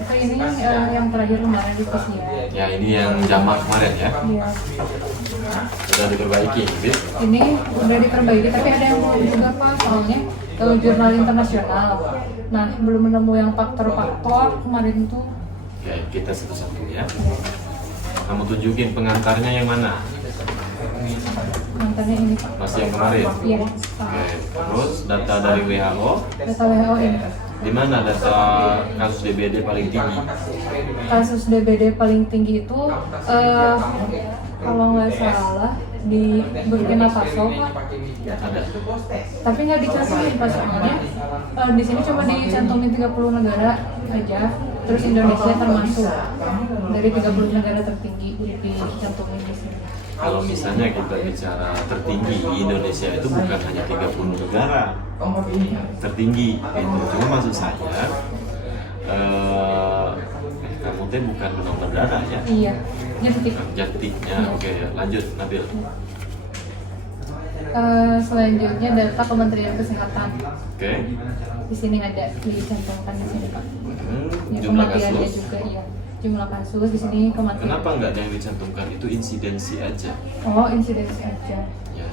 Oke, ini yang terakhir kemarin diskusi ya. Ya, ini yang jamak kemarin ya. Iya. Sudah diperbaiki, Bit. Ini udah diperbaiki, tapi ada yang mau juga Pak, soalnya jurnal internasional. Nah, belum menemu yang faktor-faktor kemarin tuh. Oke, kita satu-satu ya. Kamu tunjukin pengantarnya yang mana? Mantannya ini Pak. Masih yang kemarin? Iya. Oke, terus data dari WHO. Data WHO ini. Di mana data kasus DBD paling tinggi? Kasus DBD paling tinggi itu kalau nggak salah di Burkina Faso Pak. Ada. Tapi nggak dicantumin Pak, soalnya di sini cuma dicantumin 30 negara aja. Terus Indonesia termasuk dari 30 negara tertinggi dicantumin di sini. Kalau misalnya kita bicara tertinggi, Indonesia itu bukan hanya 30 negara tertinggi gitu. Cuma maksud saya kamu teh bukan donor darah ya? Iya, nyetik. Jatiknya, oke ya. Lanjut, Nabil. Selanjutnya data Kementerian Kesehatan. Oke. Di sini ada dicantumkan di sini Pak. Ya, Jumlah kematiannya kasus. juga iya. Jumlah kasus di sini kematian. Kenapa nggak ada yang dicantumkan? Itu insidensi aja. Oh, insidensi aja. Ya.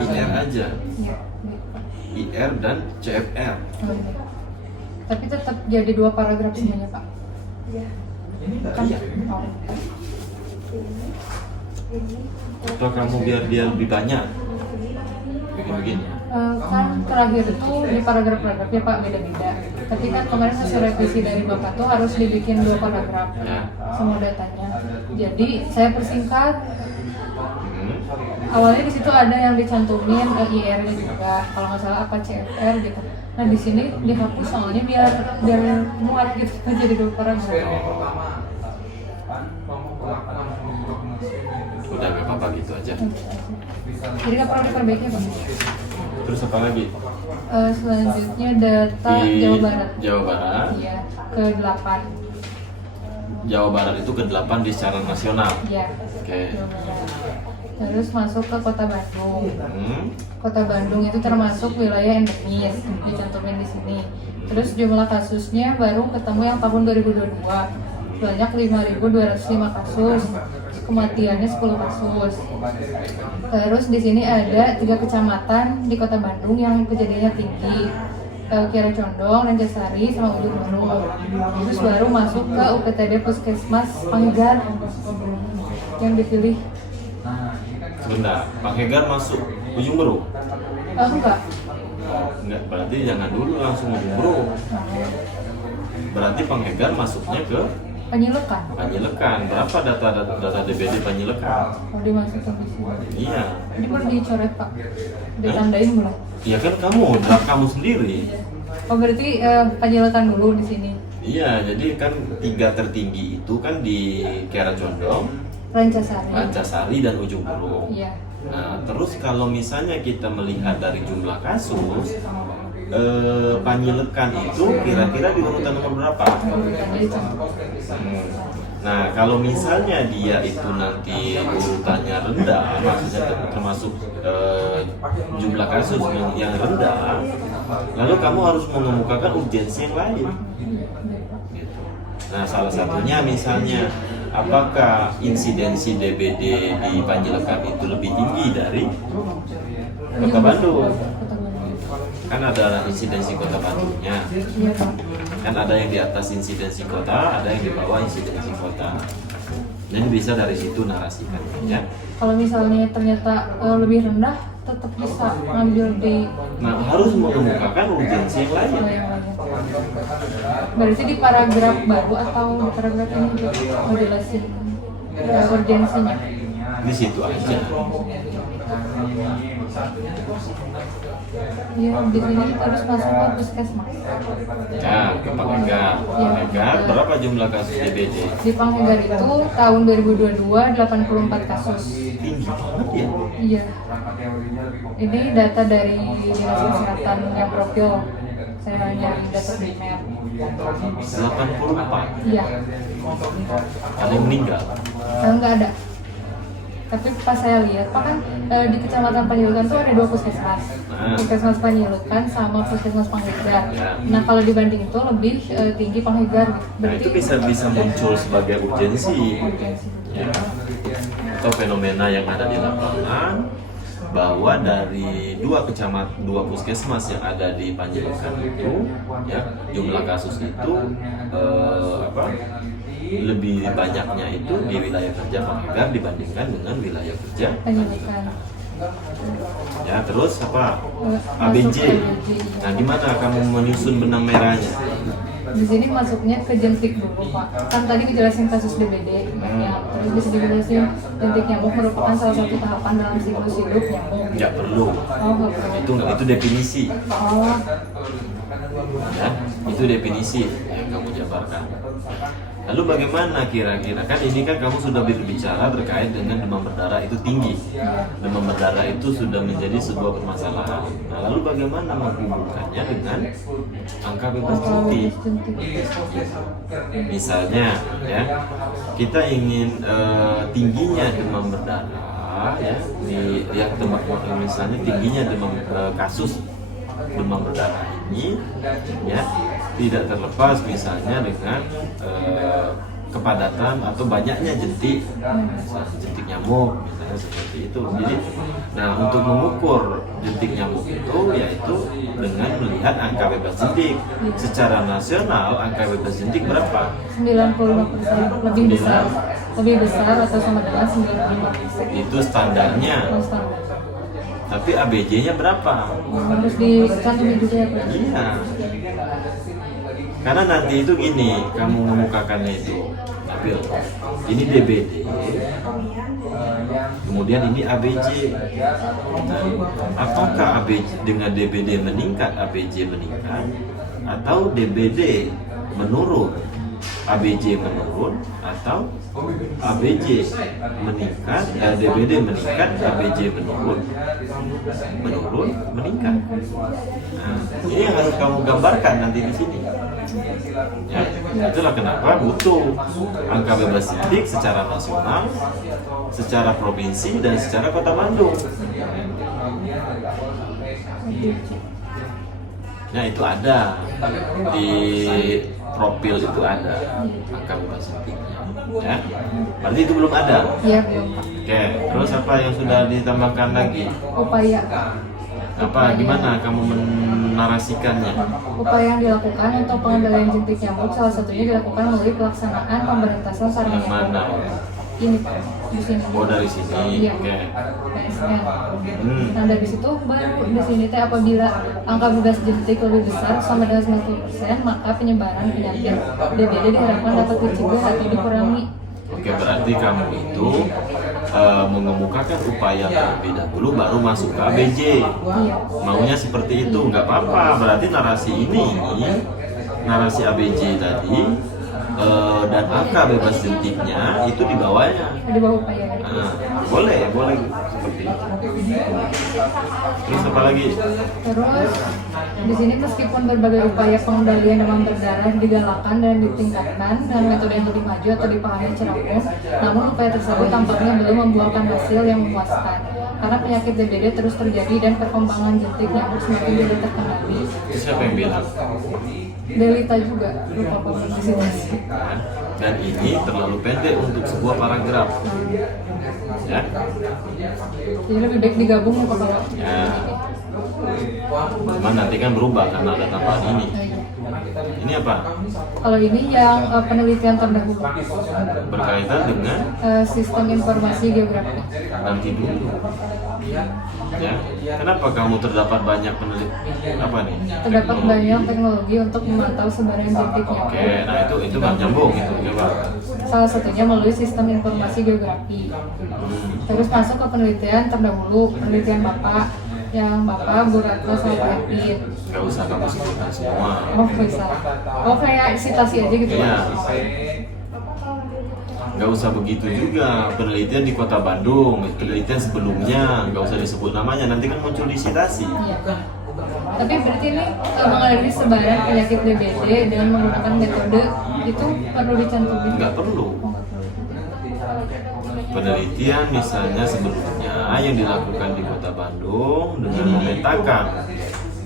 IR aja. Iya. IR dan CFR. Oh, iya. Tapi tetap jadi 2 paragraf semuanya Pak. Iya. Kan? Iya. Oh. Atau kamu biar dia lebih banyak? Begini-begini. Kan terakhir itu di paragraf-paragrafnya Pak beda-beda. Tapi kan kemarin hasil revisi dari Bapak tuh harus dibikin 2 paragraf Ya. semua datanya. Jadi saya persingkat. Hmm. Awalnya di situ ada yang dicantumin IR-nya juga, kalau nggak salah apa CFR gitu. Nah di sini dihapus soalnya biar muat gitu jadi 2 paragraf. Udah gak apa-apa gitu aja. Jadi nggak perlu diperbaiki Pak. Terus apa lagi? Selanjutnya data Di Jawa Barat. Jawa Barat. Iya, ke-8. Jawa Barat itu ke-8 di secara nasional. Iya. Oke. Jawa Barat. Terus masuk ke Kota Bandung. Hmm. Kota Bandung itu termasuk wilayah endemis, dicantumin di sini. Terus jumlah kasusnya baru ketemu yang tahun 2022. Banyak 5.205 kasus. Kematiannya 10 kasus. Terus di sini ada 3 kecamatan di Kota Bandung yang kejadiannya tinggi. Kiara Condong, Rancasari, sama Ujung Baru. Terus baru masuk ke UPTD Puskesmas Panggar yang dipilih. Sebentar, Pak Hegar masuk Ujung Beruk? Enggak. Enggak, berarti jangan dulu langsung Ujung Beruk. Berarti Pak Hegar masuknya ke Penyilekan. Panjilekan. Berapa data DBD Panjilekan? Oh, dimasukkan di sini. Iya. Ini baru dicoret Pak. Ditandain belum? Iya kan kamu sendiri. Oh berarti penyilekan dulu di sini. Iya, jadi kan 3 tertinggi itu kan di Kiara Condong, Rancasari. Rancasari dan Ujung Beruk. Iya. Nah, terus kalau misalnya kita melihat dari jumlah kasus, Panjilekan itu kira-kira di urutan nomor berapa? Urutannya itu. Nah, kalau misalnya dia itu nanti urutannya rendah, maksudnya termasuk jumlah kasus yang rendah, lalu kamu harus mengemukakan urgensi yang lain. Gitu. Nah, salah satunya misalnya, apakah insidensi DBD di Panjilekan itu lebih tinggi dari Kota Bandung? Kota Bandung. Kan ada insidensi Kota Bandungnya. Iya Pak. Kan ada yang di atas insidensi kota, ada yang di bawah insidensi kota. Jadi bisa dari situ narasikan ya. Kalau misalnya ternyata lebih rendah, tetap bisa ngambil di Nah, harus mengemukakan urgensi yang lain. yang lain. Berarti di paragraf baru atau di paragraf ini juga mau jelasin urgensinya? Di situ aja. Iya, di sini kita harus masuk ke puskesmas. Ya, ke Panghegar. Panghegar berapa jumlah kasus DBD? Di Panghegar itu tahun 2022 84 kasus. Tinggi banget ya. Iya. Ini data dari Dinas Kesehatan yang profil. Saya nyari data primer. 84. Iya. Ada yang meninggal. Enggak ada. Tapi pas saya lihat, Pak kan di Kecamatan Panyilukan tuh ada 2 puskesmas, Puskesmas Panyilukan sama Puskesmas Panghegar. Nah kalau dibanding itu lebih tinggi Panghegar. Nah itu bisa muncul sebagai urgensi, ya. Atau fenomena yang ada di lapangan, bahwa dari 2 puskesmas yang ada di Panjilukan itu, ya, jumlah kasus itu lebih banyaknya itu di wilayah kerja Panghegar dibandingkan dengan wilayah kerja Panyilukan. Ya, terus ABJ. Nah, gimana kamu menyusun benang merahnya? Di sini masuknya ke jentik dulu, Pak. Kan tadi dijelasin kasus DBD, ya. Terus bisa dijelasin jentik nyamuk merupakan salah satu tahapan dalam siklus hidup nyamuk. Nggak perlu. Oh, nggak perlu. Itu definisi. Oh, Ya, itu definisi yang kamu jabarkan. Lalu bagaimana kira-kira, kan ini kan kamu sudah berbicara terkait dengan demam berdarah itu tinggi. Demam berdarah itu sudah menjadi sebuah permasalahan. Nah, lalu bagaimana menghubungkannya dengan angka bebas jentik? Misalnya, ya, kita ingin tingginya demam berdarah, ya, dilihat misalnya tingginya demam kasus demam berdarah ini, ya, tidak terlepas misalnya dengan kepadatan atau banyaknya jentik, misalnya jentik nyamuk, misalnya seperti itu. Jadi, nah untuk mengukur jentik nyamuk itu yaitu dengan melihat angka bebas jentik. Secara nasional angka bebas jentik berapa? 95%, lebih besar atau sama dengan 95%. Itu standarnya. Tapi ABJ-nya berapa? Harus dicantumin juga ya, Pak? Iya. Karena nanti itu gini, kamu memukakannya itu, Nabil, ini DBD, kemudian ini ABJ. Nah, apakah ABJ dengan DBD meningkat, ABJ meningkat, atau DBD menurun, ABJ menurun, atau ABJ meningkat, DBD meningkat, ABJ menurun, meningkat. Nah, ini yang harus kamu gambarkan nanti di sini. Ya, itulah kenapa butuh angka bebas jentik secara nasional, secara provinsi, dan secara Kota Bandung. Nah, itu ada di profil, itu ada angka bebas jentiknya, ya. Berarti itu belum ada. Iya, belum, Pak. Oke, terus apa yang sudah ditambahkan lagi? Upaya. Gimana kamu menarasikannya? Upaya yang dilakukan untuk pengendalian jentik nyamuk salah satunya dilakukan melalui pelaksanaan pemberantasan sarang Yang nyamuk. mana? Ini, Pak, di sini. Oh, dari sini. Iya. Oke. PSN. Nah, dari situ baru di sini teh apabila angka bebas jentik lebih besar sama dengan 90%, maka penyebaran penyakit DBD diharapkan dapat dicegah atau dikurangi. Oke, berarti kamu itu mengemukakan upaya terlebih dahulu baru masuk ke ABJ. Iya. Maunya seperti itu, nggak apa-apa. Berarti narasi ABJ tadi dan angka bebas jentiknya itu di bawahnya. Di bawah upaya. Nah, boleh seperti itu. Terus apa lagi? Terus di sini meskipun berbagai upaya pengendalian demam berdarah digalakan dan ditingkatkan dengan metode yang lebih maju atau dipahami cerakung, namun upaya tersebut tampaknya belum membuahkan hasil yang memuaskan. Karena penyakit DBD terus terjadi dan perkembangan jentik nyamuk semakin tidak terkendali. Siapa yang bilang? Delita juga lupa publikasi. Dan ini terlalu pendek untuk sebuah paragraf. Ya. Jadi lebih baik digabung apa kalau? Ya. Cuman nanti kan berubah karena ada tambahan ini. Ini apa? Kalau ini yang penelitian terdahulu Berkaitan dengan sistem informasi geografi. nanti dulu. Ya. Kenapa kamu terdapat banyak penelitian apa nih? Terdapat banyak teknologi untuk memantau sebaran jentik nyamuk. Oke, nah itu nggak nyambung itu, coba. Salah satunya melalui sistem informasi geografi. Terus masuk ke penelitian terdahulu, penelitian Bapak, yang Bapak Bu Ratna sama Pak Edwin. Nggak usah kamu sebutkan semua. Oh bisa. Oh kayak citasi aja gitu Iya. ya? Nggak usah begitu juga, penelitian di Kota Bandung, penelitian sebelumnya nggak usah disebut namanya, nanti kan muncul di citasi. Iya. Tapi berarti ini mengenai sebaran penyakit DBD dengan menggunakan metode itu perlu dicantumin? Nggak perlu. Oh, nggak perlu. penelitian misalnya sebelumnya yang dilakukan di Kota Bandung dengan memetakan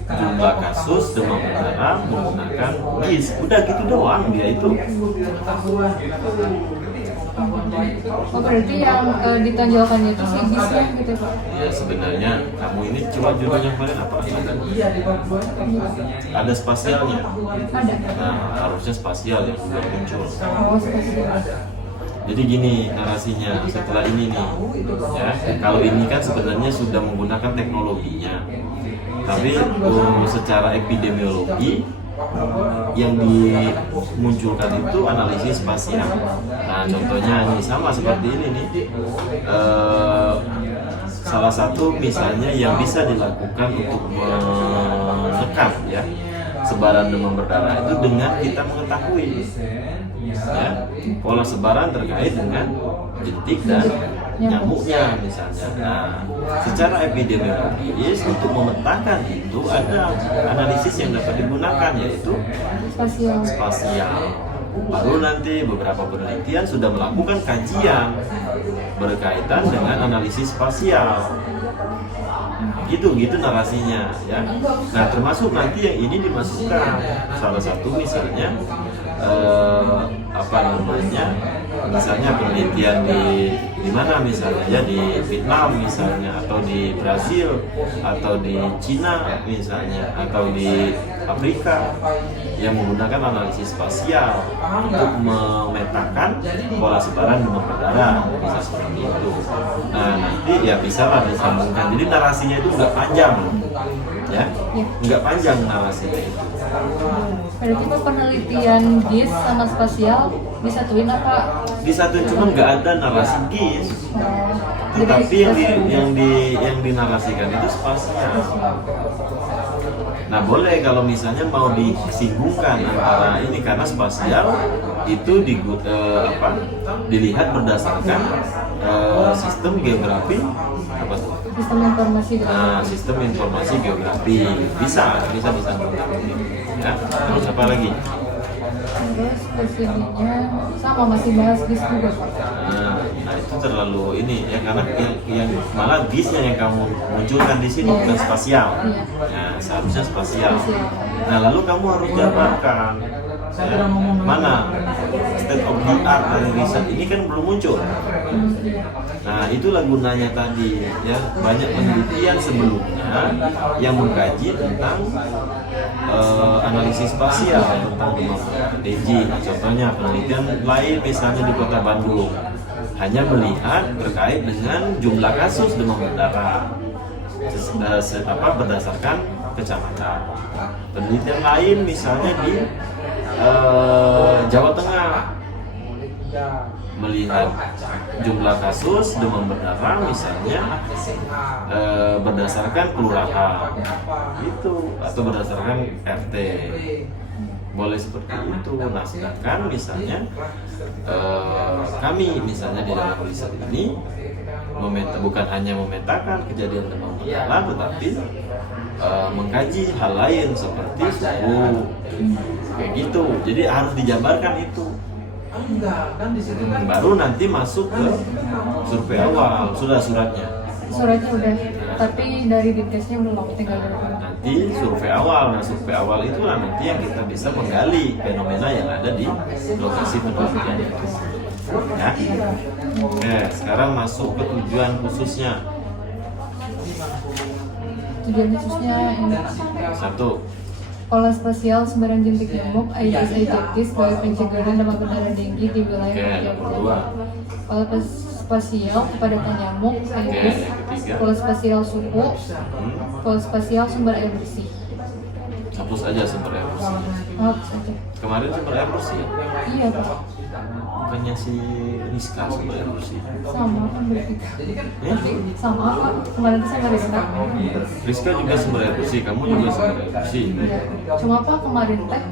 jumlah kasus demam berdarah menggunakan GIS. Udah gitu doang dia itu. Oh berarti yang ditonjolkannya itu si GIS-nya gitu Pak? Ya sebenarnya kamu ini coba judulnya kemarin apa? Ada spasialnya. Ada. Nah harusnya spasial yang sudah muncul. Oh spesial. Jadi gini narasinya setelah ini nih, ya kalau ini kan sebenarnya sudah menggunakan teknologinya, tapi secara epidemiologi yang dimunculkan itu analisis spasial. Nah contohnya ini sama seperti ini nih, salah satu misalnya yang bisa dilakukan untuk menekan ya sebaran demam berdarah itu dengan kita mengetahui ya pola sebaran terkait dengan jentik dan nyamuknya misalnya. Nah, secara epidemiologis untuk memetakan itu ada analisis yang dapat digunakan yaitu spasial. Baru nanti beberapa penelitian sudah melakukan kajian berkaitan dengan analisis spasial. Gitu narasinya ya. Nah termasuk nanti yang ini dimasukkan salah satu misalnya misalnya penelitian di mana misalnya ya di Vietnam misalnya atau di Brasil atau di Cina misalnya atau di Afrika yang menggunakan analisis spasial untuk memetakan pola sebaran demam berdarah bisa seperti itu. Nah nanti ya bisa lah disambungkan. Jadi narasinya itu nggak panjang ya, nggak panjang narasinya itu. Berarti Pak penelitian GIS sama spasial disatuin apa? Disatuin cuma nggak ada narasi GIS. Tetapi yang dinarasikan itu spasial. Nah boleh kalau misalnya mau disinggungkan antara ini karena spasial itu dilihat berdasarkan sistem geografi apa tuh? Sistem informasi geografi. Nah sistem informasi geografi bisa ya. Terus apa lagi? Terus kesininya sama masih bahas GIS juga Pak. Nah itu terlalu ini ya karena yang malah GIS-nya yang kamu munculkan di sini bukan spasial. Nah seharusnya spasial. Nah lalu kamu harus jabarkan ya, mana state of the art dari riset ini kan belum muncul. Nah itulah gunanya tadi ya banyak penelitian sebelumnya yang mengkaji tentang analisis spasial tentang demam DG. Nah, contohnya penelitian lain misalnya di Kota Bandung hanya melihat terkait dengan jumlah kasus demam berdarah berdasarkan kecamatan. Penelitian lain misalnya di Jawa Tengah melihat jumlah kasus demam berdarah misalnya berdasarkan kelurahan itu atau berdasarkan RT boleh seperti itu. Nah sedangkan misalnya kami misalnya di dalam riset ini bukan hanya memetakan kejadian demam berdarah tetapi mengkaji hal lain seperti suhu kayak gitu. Jadi harus dijabarkan itu. Baru nanti masuk ke survei awal. Sudah suratnya udah, tapi dari ditkesnya belum, tinggal nanti survei awal. Nah survei awal itulah nanti yang kita bisa menggali fenomena yang ada di lokasi penelitian itu ya. Oke, sekarang masuk ke tujuan khususnya. Tujuan khususnya ini Satu, pola spasial sebaran jentik nyamuk Aedes aegypti sebagai pencegahan demam berdarah denggi di wilayah yang kedua. Pola spasial kepadatan nyamuk Aedes, pola spasial suhu, pola spasial sumber air bersih. Hapus aja sumber air bersih. Hapus aja. Kemarin sumber air bersih ya? Iya Pak. Bukannya si Rizka sumber air bersih? Sama kan berarti. Sama Pak. Kemarin itu sama Rizka. Rizka juga sumber air bersih, kamu juga sumber air bersih. Iya. Cuma Pak kemarin teh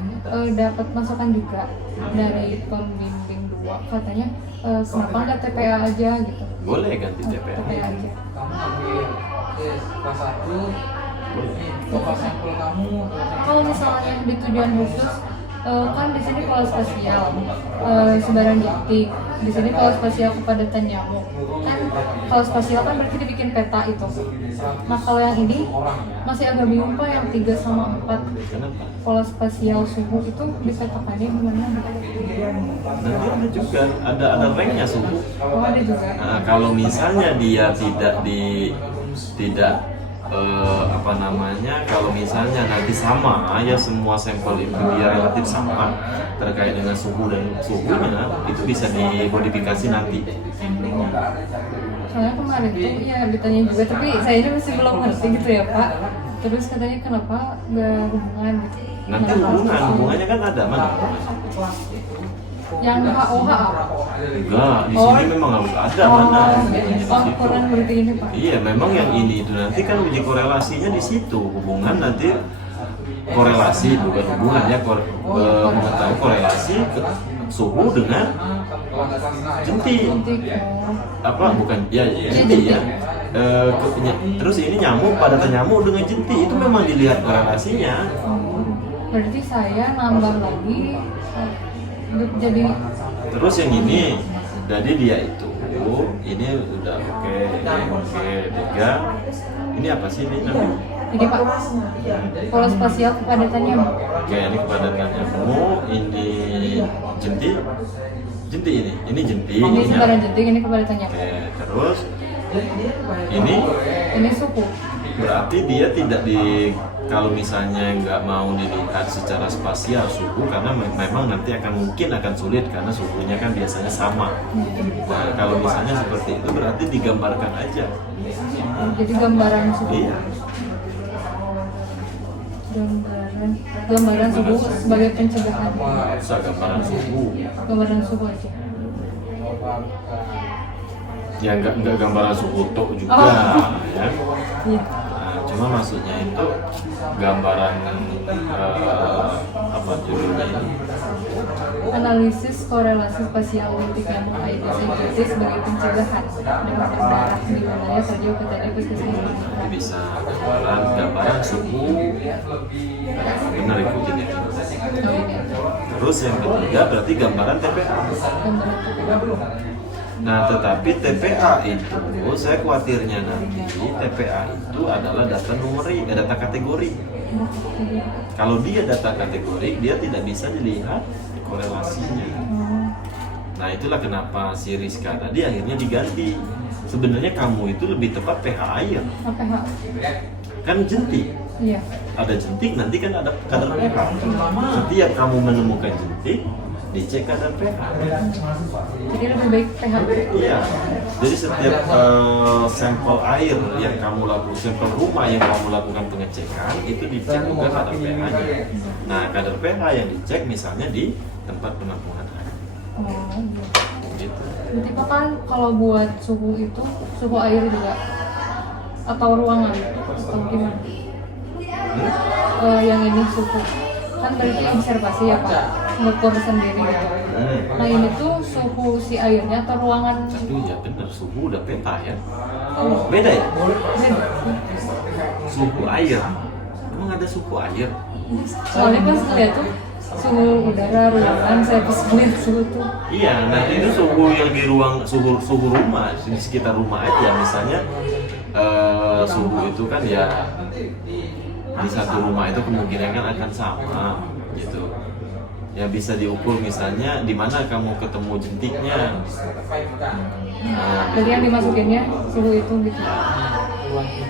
dapat masukan juga dari pembimbing 2 katanya kenapa nggak TPA aja gitu. Boleh ganti TPA. TPA aja. Kalau misalnya di tujuan khusus kan di sini pola spasial sebaran jentik. Di sini kalau spasial kepadatan nyamuk kan, kalau spasial kan berarti dibikin peta itu. Nah kalau yang ini masih agak bingung Pak, yang 3 sama 4. Kenapa? Kalau spasial suhu itu dipetakannya gimana? Nanti ada juga, ada ranknya suhu. Oh ada juga. Nah, kalau misalnya dia tidak apa namanya, kalau misalnya nanti sama ya semua sampel itu dia relatif sama terkait dengan suhu dan suhunya, itu bisa dimodifikasi nanti. Soalnya kemarin tuh ya ditanya juga, tapi saya ini masih belum ngerti gitu ya Pak. Terus katanya kenapa nggak hubungan gitu? Nanti hubungannya kan ada mana? Yang HOH apa? Enggak, di sini memang harus ada mana. Di situ. Kurang berarti ini Pak. Iya, memang yang ini itu nanti kan uji korelasinya di situ. Hubungan nanti korelasi, bukan hubungan ya, mengetahui korelasi suhu dengan jentik. Apa bukan ya jentik ya. Terus ini nyamuk, padatan nyamuk dengan jentik itu memang dilihat korelasinya. Berarti saya nambah lagi jadi. Terus yang ini, jadi dia itu ini udah oke, 3. Ini apa sih ini namanya? Jadi Pak, kalau spasial kepadatannya Oke, ini kepadatannya ini jentik ini jentik. ini sebaran jentik, ini kepadatannya. Oke, terus ini Suku. berarti dia tidak kalau misalnya nggak mau dilihat secara spasial suhu, karena memang nanti mungkin akan sulit karena suhunya kan biasanya sama. Nah, kalau misalnya seperti itu berarti digambarkan aja. Jadi gambaran suhu. Iya. Gambaran suhu sebagai pencegahan. Bisa gambaran suhu. Gambaran suhu aja. Ya nggak gambaran suhu tok juga, ya. Iya. Nah, cuma maksudnya itu gambaran apa judulnya ini? Analisis korelasi spasial politik yang mengaitkan sensitif sebagai pencegahan demam berdarah di wilayah kerja petani puskesmas. Jadi bisa gambaran suhu, benar ikutin itu. Terus yang ketiga berarti gambaran TPA. Nah, tetapi TPA itu, saya khawatirnya nanti TPA itu adalah data numerik, data kategori. Kalau dia data kategori, dia tidak bisa dilihat korelasinya. Nah, itulah kenapa si Rizka tadi akhirnya diganti. Sebenarnya kamu itu lebih tepat pH air. pH. Kan jentik. Iya. Ada jentik, nanti kan ada kadar pH. Setiap kamu menemukan jentik, dicek kadar pH. Jadi lebih baik pH. Iya. Jadi setiap sampel air yang kamu lakukan, sampel rumah yang kamu lakukan pengecekan itu dicek juga kadar pH-nya. Nah, kadar pH yang dicek misalnya di tempat penampungan air. Oh, iya. Gitu. Berarti Pak kan kalau buat suhu itu, suhu air juga atau ruangan atau gimana? Yang ini suhu kan berarti observasi ya Pak, ngukur sendiri gitu. Nah ini tuh suhu si airnya atau ruangan? Aduh ya benar, suhu udah peta ya. Beda ya? Beda. Suhu air. Emang ada suhu air? Soalnya pas ngeliat tuh suhu udara ruangan, saya pas ngeliat suhu tuh. Iya, nanti itu suhu yang di ruang, suhu rumah, di sekitar rumah aja. Misalnya suhu itu kan ya di satu rumah itu kemungkinan kan akan sama gitu. Ya bisa diukur misalnya di mana kamu ketemu jentiknya. Nah, Jadi yang dimasukinnya suhu itu gitu.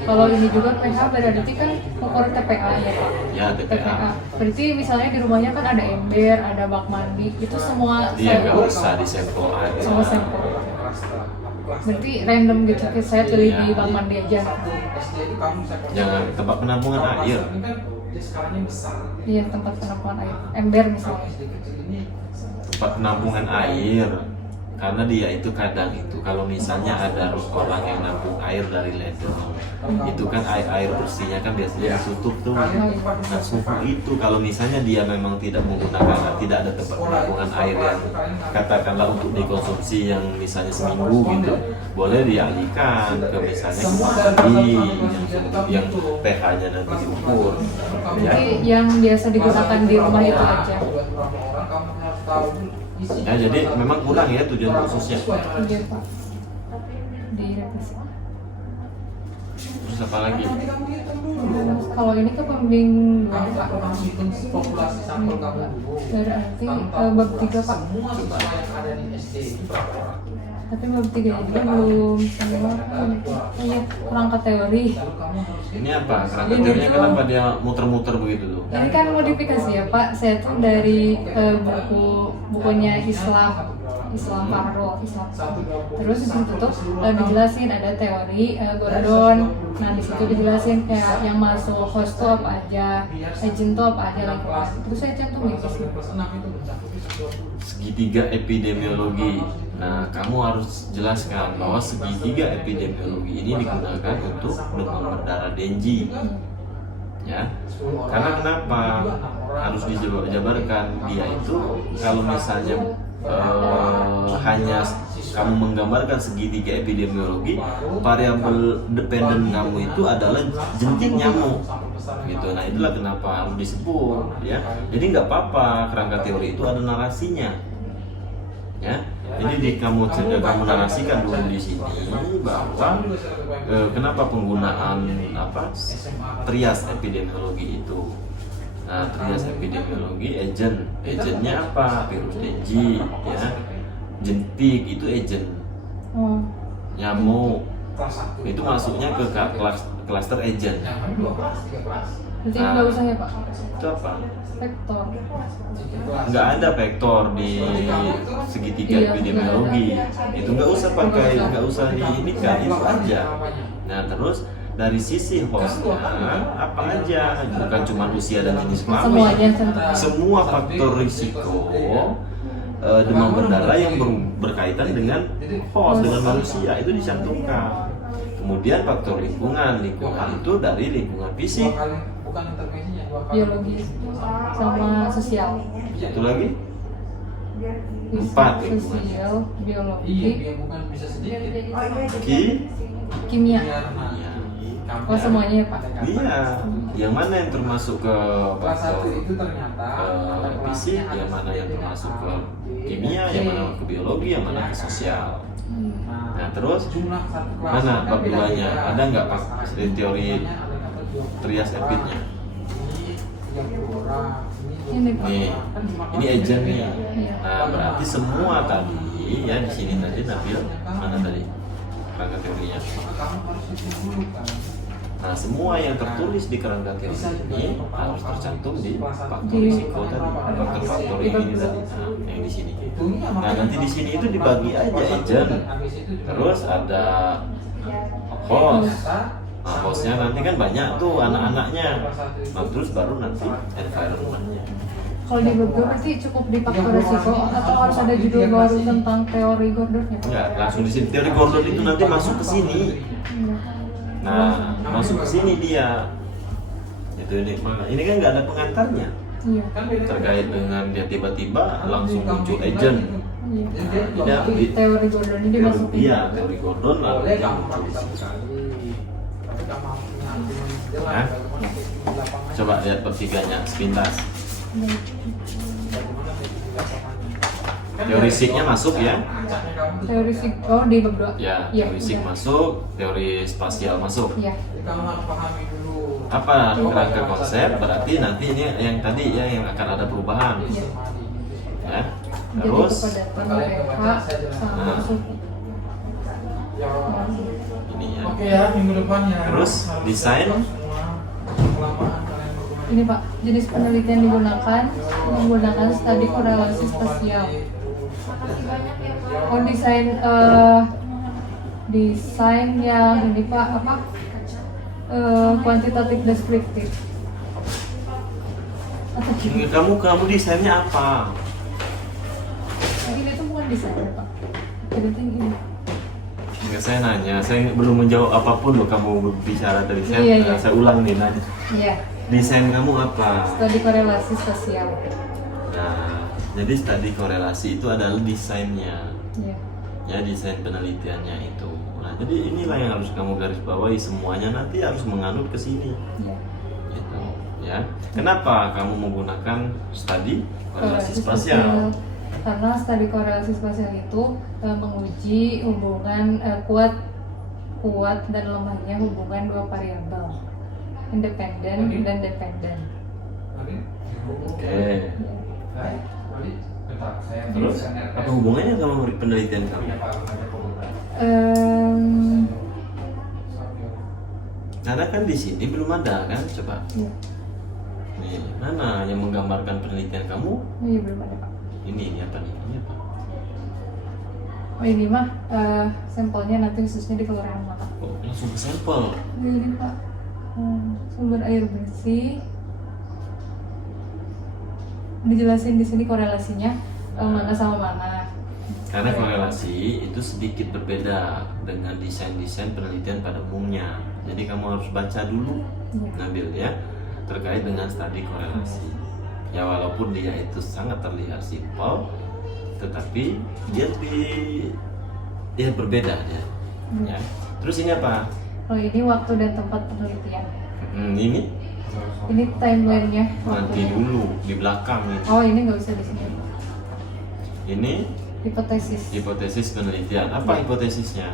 Kalau ini juga pH berarti kan ukur TPA ya Pak? Ya TPA. Berarti misalnya di rumahnya kan ada ember, ada bak mandi, itu semua Iya nggak usah disampel aja. semua sampel. Berarti random gitu, saya pilih di bak mandi aja. Jangan tempat penampungan air. Iya, tempat penampungan air, ember misalnya. Tempat penampungan air. Karena dia itu kadang itu kalau misalnya ada orang yang nampung air dari ledeng, itu kan air bersihnya kan biasanya ditutup tuh. Nah, suhu itu kalau misalnya dia memang tidak menggunakan, tidak ada tempat penampungan air yang katakanlah untuk dikonsumsi yang misalnya seminggu gitu, boleh dialihkan ke misalnya ke mandi yang pH-nya nanti diukur. Ya. Jadi yang biasa digunakan di rumah itu aja. Ya, jadi memang kurang ya tujuan khususnya. Iya Pak, direvisi. Terus apa lagi? Terus kalau ini ke pembimbing dua Pak, berarti bab 3 Pak. Tapi bab 3 ini belum semua. Iya, kerangka teori. Ini apa? Kerangka teorinya kenapa dia muter-muter begitu tuh? Ini kan modifikasi ya Pak. Saya tuh dari bukunya Islam Fahro, Islam. Terus di situ tuh dijelasin ada teori Gordon. Nah di situ dijelasin kayak yang masuk host tuh apa aja, agent tuh apa aja lingkungan. Terus saya cantumin di situ. Segitiga epidemiologi. Nah, kamu harus jelaskan bahwa segitiga epidemiologi ini digunakan untuk demam berdarah Dengue. Ya, karena kenapa harus dijabarkan? Dia itu kalau misalnya hanya kamu menggambarkan segitiga epidemiologi, variabel dependen kamu itu adalah jentik nyamuk gitu. Nah itulah kenapa harus disebut ya. Jadi nggak apa-apa kerangka teori itu ada narasinya ya. Jadi kamu narasikan dulu di sini bahwa kenapa penggunaan trias epidemiologi itu. Nah, trias epidemiologi agentnya apa? Virus Dengue ya. Jentik itu agent. Nyamuk itu masuknya ke cluster agent. Berarti nggak usah ya Pak? Itu apa? Vektor. Nggak ada vektor di segitiga epidemiologi. Itu nggak usah pakai, nggak usah diinikan, itu aja. Nah terus dari sisi hostnya apa aja, bukan cuma usia dan jenis kelamin, semua faktor risiko demam berdarah yang berkaitan dengan host, dengan manusia itu dicantumkan. Kemudian faktor lingkungan itu dari lingkungan fisik, biologis sama sosial. satu lagi Fisik, 4 lingkungan. sosial, biologi, kimia. Oh semuanya ya Pak? Iya, yang mana yang termasuk ke faktor fisik, yang mana yang termasuk ke kimia, yang mana ke biologi, yang mana ke sosial. Nah terus mana bab 2-nya? Ada nggak Pak teori trias epidnya? Ini Pak. Nih, ini agent nih. Nah berarti semua tadi ya di sini tadi Nabil mana tadi kerangka teorinya? Nah semua yang tertulis di kerangka teori ini harus tercantum di faktor risiko tadi, faktor-faktor ini tadi, yang di sini. Nah nanti di sini itu dibagi aja agent, terus ada host. Nah hostnya nanti kan banyak tuh anak-anaknya. Nah terus baru nanti environmentnya. Kalau di bab 2 berarti cukup di faktor risiko atau harus ada judul baru tentang teori Gordon ya? Enggak, langsung di sini. Teori Gordon itu nanti masuk ke sini. Nah, masuk ke sini dia. Itu ini kan nggak ada pengantarnya. Iya. Terkait dengan dia tiba-tiba langsung muncul agent. Iya. Teori Gordon ini dimasukin. Iya, teori Gordon lalu yang muncul di sini. Nah, coba lihat bab 3-nya sepintas. Teori siknya masuk ya? Teori sik, oh di bab 2? Ya, Iya, teori sik udah. masuk, teori spasial masuk. Iya. Apa kerangka konsep? Berarti nanti ini yang tadi ya yang akan ada perubahan. Iya. Ya. Jadi Terus kepadatan pH sama suhu. ini ya. Oke ya, minggu depan ya. Terus desain Ini Pak, jenis penelitian digunakan menggunakan studi korelasi spasial. Oh desain yang ini Pak apa? Kuantitatif deskriptif. Atau gini? kamu desainnya apa? Ini tuh bukan desain ya, Pak. Jadi ini. Enggak, saya nanya, saya belum menjawab apapun loh kamu berbicara tadi. Iya. Saya ulang nih nanya. Iya. Desain kamu apa? Studi korelasi spasial. Nah, jadi studi korelasi itu adalah desainnya. Iya. Ya, desain penelitiannya itu. Nah, jadi inilah yang harus kamu garis bawahi, semuanya nanti harus menganut ke sini. Iya. Gitu, ya. Kenapa kamu menggunakan studi korelasi spasial? karena studi korelasi spasial itu menguji hubungan kuat dan lemahnya hubungan dua variabel, independen dan dependen. Oke. Terus apa hubungannya sama penelitian kamu? Karena kan di sini belum ada kan, coba. Ya. Nih, mana yang menggambarkan penelitian kamu? Ini belum ada Pak. Ini apa nih? Ini apa? Oh ini mah sampelnya nanti khususnya di kelurahan Maka. Oh, langsung ke sampel. Ini Pak, sumber air bersih. Dijelasin di sini korelasinya mana sama mana. Karena korelasi itu sedikit berbeda dengan desain-desain penelitian pada umumnya. Jadi kamu harus baca dulu, Nabil ya, terkait dengan studi korelasi. Ya walaupun dia itu sangat terlihat simpel, tetapi dia berbeda dia. Ya. Terus ini apa? Oh ini waktu dan tempat penelitian. Ini Timelinenya. nanti dulu di belakang ini. Oh ini nggak bisa di sini. Ini Hipotesis. penelitian. Apa hipotesisnya?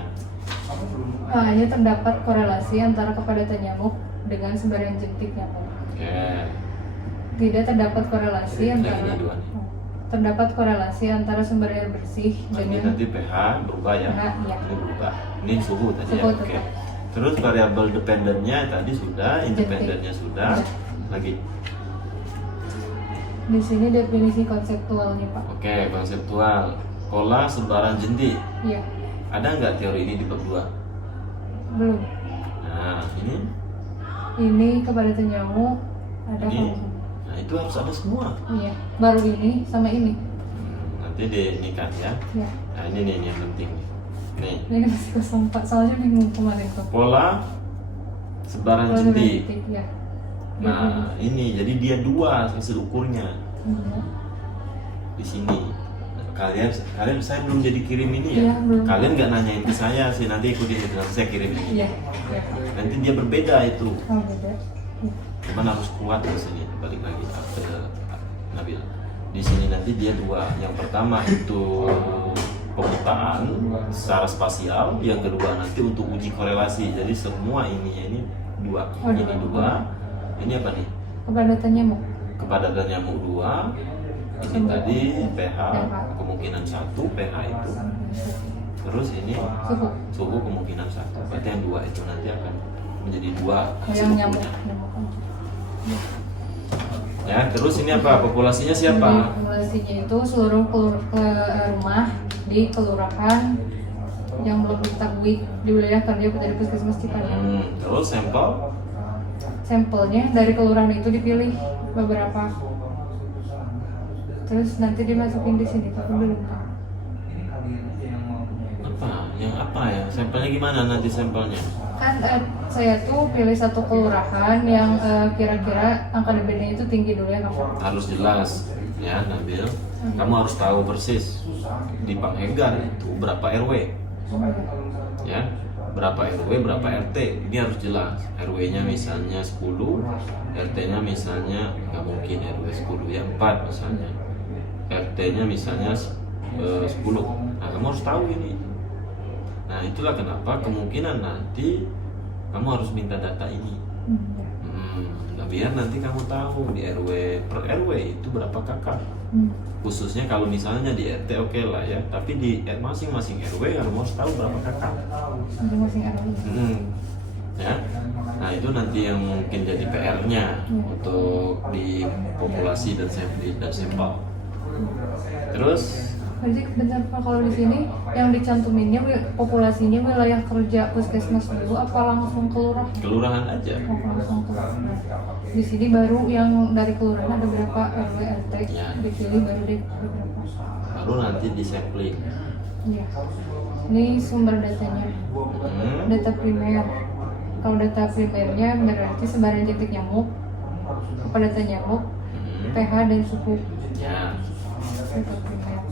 Hanya terdapat korelasi antara kepadatan nyamuk dengan sebaran jentik nyamuk. Oke. Tidak terdapat korelasi antara ini dua nih. terdapat korelasi antara sumber air bersih Nah, ini dengan nanti pH berubah ya. pH, iya. Ini berubah. Ini suhu tadi ya. Suhu Oke. tetap. Terus variabel dependennya tadi sudah, independennya sudah. Lagi. Di sini definisi konseptualnya Pak. Oke, konseptual. Pola sebaran jentik. Iya, Ada nggak teori ini di bab 2? belum. Nah, Ini kepadatan nyamuk ada ini. kalau Nah, itu harus ada semua. iya, baru ini sama ini. Nanti ini kan ya. Ya, Nah, ini nih yang penting. Nih, ini masih kosong Pak. Soalnya bingung kemarin tuh. pola sebaran Kalau jentik. jentik, ya. Nah, ini jadi dia 2 hasil ukurnya Iya. di sini. Nah, kalian saya belum jadi kirim ini ya. Iya, belum. Kalian nggak nanyain ke saya sih, nanti ikutin itu nanti saya kirim ini. Iya, iya. Nanti dia berbeda itu. Oh beda. Iya. Cuman harus kuat di sini. Balik lagi ke Nabil. Di sini nanti dia 2. Yang pertama itu pemetaan secara spasial, yang kedua nanti untuk uji korelasi. Jadi semua ini 2. Oh, Ini dua. 2. Ini apa nih? Kepadatan nyamuk. Kepadatan nyamuk 2. Ini tadi pH kemungkinan 1 pH itu. Terus ini suhu kemungkinan 1. Berarti yang 2 itu nanti akan menjadi 2 hasil Yang nyamuk. ukurnya. Ya, terus ini apa? Populasinya siapa? Populasinya itu seluruh rumah di kelurahan yang belum diketahui di wilayah kerja dari puskesmas Cipadang. Terus sampel? Sampelnya dari kelurahan itu dipilih beberapa. Terus nanti dimasukin di sini, tapi belum tahu. Yang apa ya? Sampelnya gimana nanti sampelnya? Kan saya tuh pilih satu kelurahan yang kira-kira angka DBD itu tinggi dulu ya Kak. Harus jelas ya, Nabil. Kamu harus tahu persis di Panghegar itu berapa RW. Ya, berapa RW, berapa RT. Ini harus jelas. RW-nya misalnya 10, RT-nya misalnya nggak mungkin RW 10 ya 4 misalnya. RT-nya misalnya 10. Nah, kamu harus tahu ini. Nah, itulah kenapa kemungkinan nanti kamu harus minta data ini. Nah, biar nanti kamu tahu di RW per RW itu berapa kakak. Khususnya kalau misalnya di RT oke lah ya, tapi di masing-masing RW harus tahu berapa kakak. Masing-masing RW. Ya. Nah, itu nanti yang mungkin jadi PR-nya untuk di populasi dan sampel. Terus Jadi bentar Pak, kalau di sini yang dicantuminnya populasinya wilayah kerja puskesmas dulu apa langsung kelurahan? kelurahan aja. Oh, langsung kelurahan. Di sini baru yang dari kelurahan ada berapa RW RT Ya. dipilih baru deh berapa. Baru nanti di sampling. Iya. Ini sumber datanya. Data primer. Kalau data primernya berarti sebaran jentik nyamuk, kepadatan nyamuk, pH dan suhu. Ya. Data primer.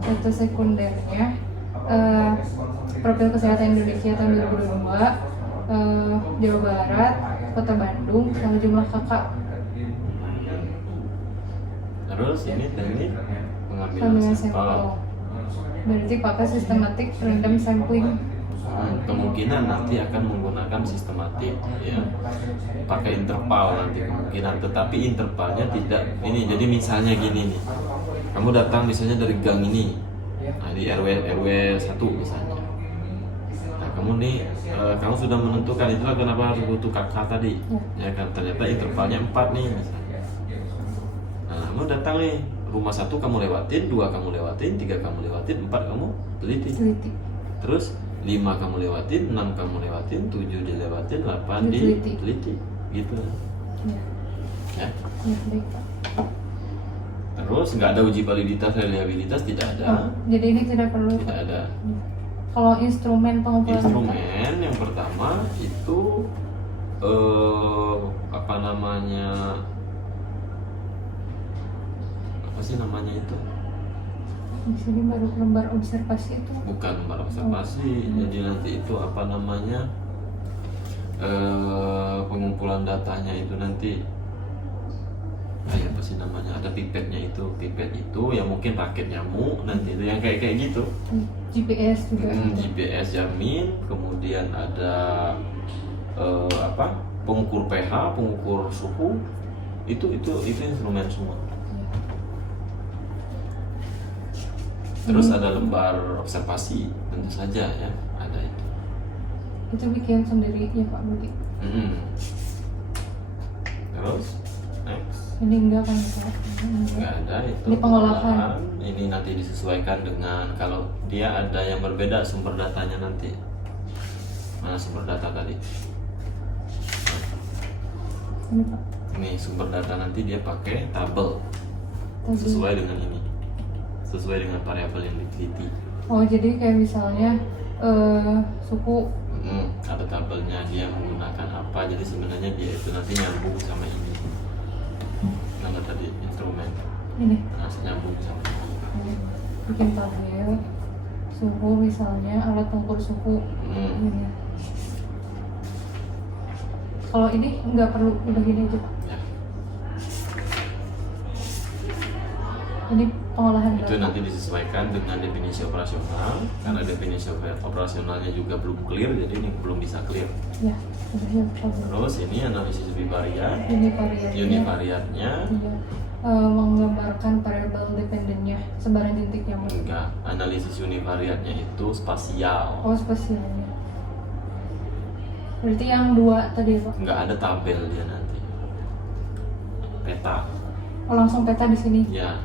Data sekundernya profil kesehatan Indonesia tahun 2022, Jawa Barat, Kota Bandung, sama jumlah kakak. Terus ini teknik pengambilan sampel. Berarti pakai sistematik random sampling. Kemungkinan nanti akan menggunakan sistematik ya, pakai interval nanti kemungkinan, tetapi intervalnya tidak ini. Jadi misalnya gini nih, kamu datang misalnya dari gang ini, nah, di RW 1 misalnya. Nah kamu nih kamu sudah menentukan, itulah kenapa harus butuh kakak tadi ya kan, ternyata intervalnya 4 nih misalnya. Nah kamu datang nih, rumah 1 kamu lewatin, 2 kamu lewatin, 3 kamu lewatin, 4 kamu teliti. Terus 5 kamu lewatin, 6 kamu lewatin, 7 dilewatin, 8 diteliti gitu ya. Baik, Pak. Terus nggak ada uji validitas reliabilitas, tidak ada. Jadi ini tidak perlu. Tidak ada. Kalau instrumen pengumpulan Instrumen yang pertama itu apa sih namanya itu? di sini baru lembar observasi itu. Bukan lembar observasi, jadi nanti itu apa namanya, pengumpulan datanya itu nanti apa sih namanya, ada pipetnya itu. Pipet itu yang mungkin rakit nyamuk nanti itu yang kayak gitu. GPS juga. GPS jamin, kemudian ada pengukur pH, pengukur suhu, itu instrumen semua. Terus ada lembar observasi, tentu saja ya, ada itu. Itu bikin sendiri ya Pak Budi. Terus next. Ini enggak kan Pak? Enggak ada itu. Ini pengolahan. Ini nanti disesuaikan dengan, kalau dia ada yang berbeda sumber datanya nanti. Mana sumber data tadi? Ini Pak. Ini sumber data nanti dia pakai tabel sesuai dengan ini, sesuai dengan variabel yang diteliti. Oh jadi kayak misalnya suku ada tabelnya dia menggunakan apa, jadi sebenarnya dia itu nanti nyambung sama ini. Nama tadi instrumen. Ini. Nah, nyambung sama ini. Bikin tabel suhu misalnya, alat pengukur suhu. Ini. Kalau ini nggak perlu, udah gini aja Pak. Ya. Ini pengolahan Itu nanti disesuaikan dengan definisi operasional, karena definisi operasionalnya juga belum clear, jadi ini belum bisa clear. Ya, udah ya. Terus ini analisis univariat. Univariatnya iya. Menggambarkan variabel dependennya, sebaran jentik nyamuk. enggak, analisis univariatnya itu spasial. Oh, spasialnya. Berarti yang 2 tadi Pak. Enggak ada tabel dia nanti. Peta. Oh, langsung peta di sini. Ya.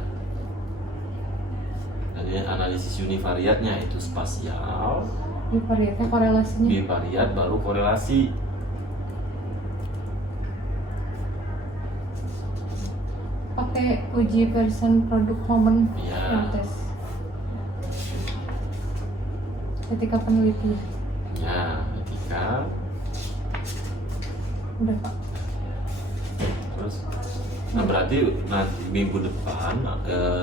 Jadi analisis univariatnya itu spasial. Bivariatnya korelasinya. Bivariat baru korelasi. Pakai uji person produk moment Iya. tes. Ketika penelitian. Ya, ketika Udah Pak. terus. Nah berarti nanti minggu depan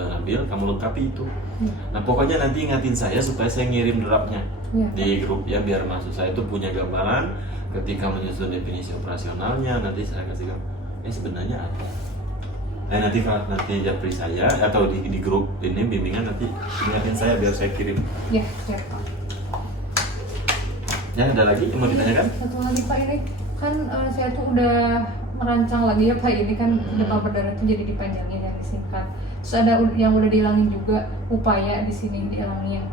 Nabil kamu lengkapi itu. Nah pokoknya nanti ingatin saya supaya saya ngirim draftnya di grup ya, biar maksud saya itu punya gambaran ketika menyusun definisi operasionalnya. Nanti saya kasih sebenarnya apa. Nah nanti japri saya atau di grup ini bimbingan nanti ingatin saya biar saya kirim. Ya, siap Pak. Ya ada lagi yang mau ditanyakan? Satu lagi Pak, ini kan saya tuh udah merancang lagi ya Pak, ini kan demam berdarah itu jadi dipanjangin yang disingkat. Terus ada yang udah dihilangin juga, upaya di sini dihilangin.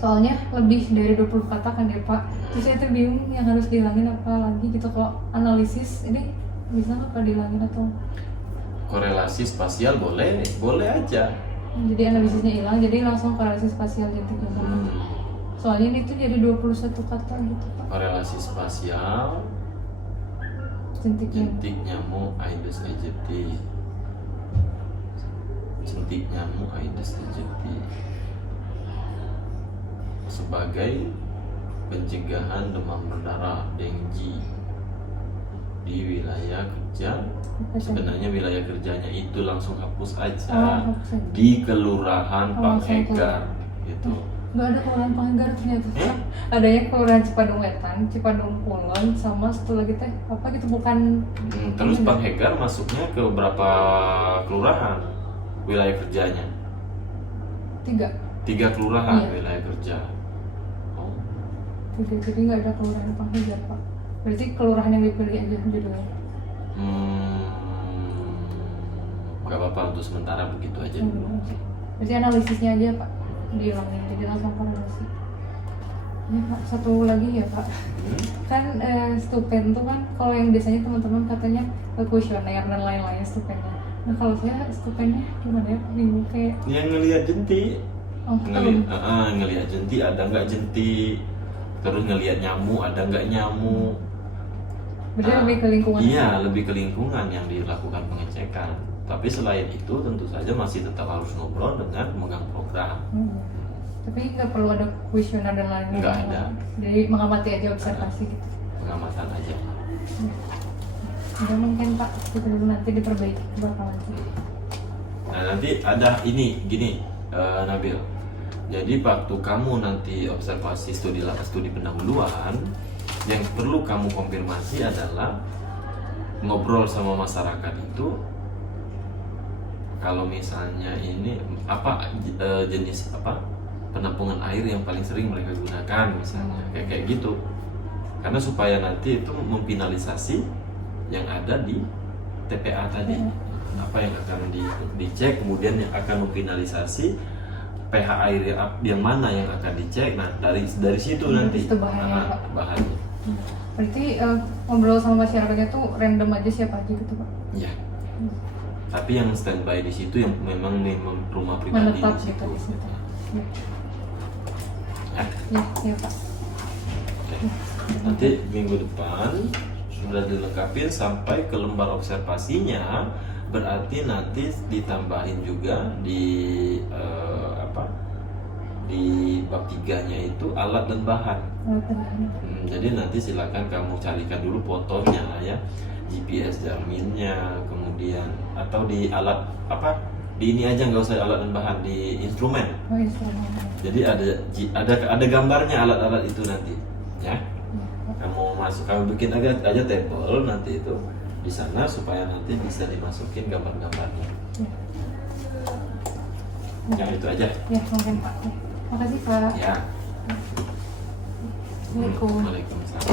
Soalnya lebih dari 20 kata kan ya Pak. Terus saya tuh bingung yang harus dihilangin apa lagi gitu. Kalau analisis ini bisa nggak Pak dihilangin atau? Korelasi spasial boleh aja. Jadi analisisnya hilang, jadi langsung korelasi spasial jentik nyamuk. Soalnya ini tuh jadi 21 kata gitu Pak. Korelasi spasial jentik nyamuk Aedes aegypti. Jentik nyamuk Aedes aegypti sebagai pencegahan demam berdarah dengue di wilayah kerja. Sebenarnya wilayah kerjanya itu langsung hapus aja di Kelurahan Panghegar gitu. Nggak ada Kelurahan Panghegar ternyata. Adanya Kelurahan Cipadung Wetan, Cipadung Kulon, sama satu lagi teh apa gitu, bukan. Terus Panghegar masuknya ke berapa kelurahan wilayah kerjanya? 3 kelurahan Iya. wilayah kerja. Oh, 3, jadi nggak ada kelurahan penghajar Pak. Berarti kelurahan yang dipilih aja judulnya. nggak apa-apa untuk sementara begitu aja dulu. Berarti analisisnya aja Pak dihilangin, jadi langsung korelasi. Ya Pak, satu lagi ya Pak, kan stupen tuh kan kalau yang biasanya teman-teman katanya kuesioner dan lain-lain stupennya. Nah kalau saya stupennya gimana ya Pak? Bingung kayak Yang ngelihat jenti, oh, ngelihat jenti ada nggak jenti, terus ngelihat nyamuk ada nggak nyamuk. berarti lebih ke lingkungan. Iya, lebih ke lingkungan yang dilakukan pengecekan. Tapi selain itu tentu saja masih tetap harus ngobrol dengan pemegang program. Tapi nggak perlu ada kuesioner dan lain-lain. Nggak ada. Jadi mengamati aja, observasi gitu. Pengamatan aja. Ya mungkin Pak, kita dulu nanti diperbaiki bakalan. Nah nanti ada ini gini Nabil. Jadi waktu kamu nanti observasi studi pendahuluan, yang perlu kamu konfirmasi adalah ngobrol sama masyarakat itu. Kalau misalnya ini apa jenis apa penampungan air yang paling sering mereka gunakan misalnya kayak gitu. Karena supaya nanti itu memfinalisasi yang ada di TPA tadi. Apa yang akan dicek, kemudian yang akan memfinalisasi pH air yang mana yang akan dicek. Nah, dari situ nanti itu bahannya, Pak. bahannya. Berarti ngobrol sama masyarakatnya tuh random aja siapa aja gitu Pak? Iya. Tapi yang standby di situ yang memang rumah pribadi Menetap di situ. gitu di situ. Ya. Ya Pak. Oke. Nanti minggu depan sudah dilengkapin sampai ke lembar observasinya, berarti nanti ditambahin juga di di bab 3-nya itu alat dan bahan. Jadi nanti silakan kamu carikan dulu fotonya ya, GPS jaminnya, kemudian atau di alat di ini aja, nggak usah alat dan bahan, di instrumen. Oh, instrumen. Jadi ada gambarnya alat-alat itu nanti ya. Kamu bikin aja tabel nanti itu di sana supaya nanti bisa dimasukin gambar-gambarnya. Yang itu aja. Ya mungkin Pak. Makasih Pak. Ya. Assalamualaikum. Waalaikumsalam.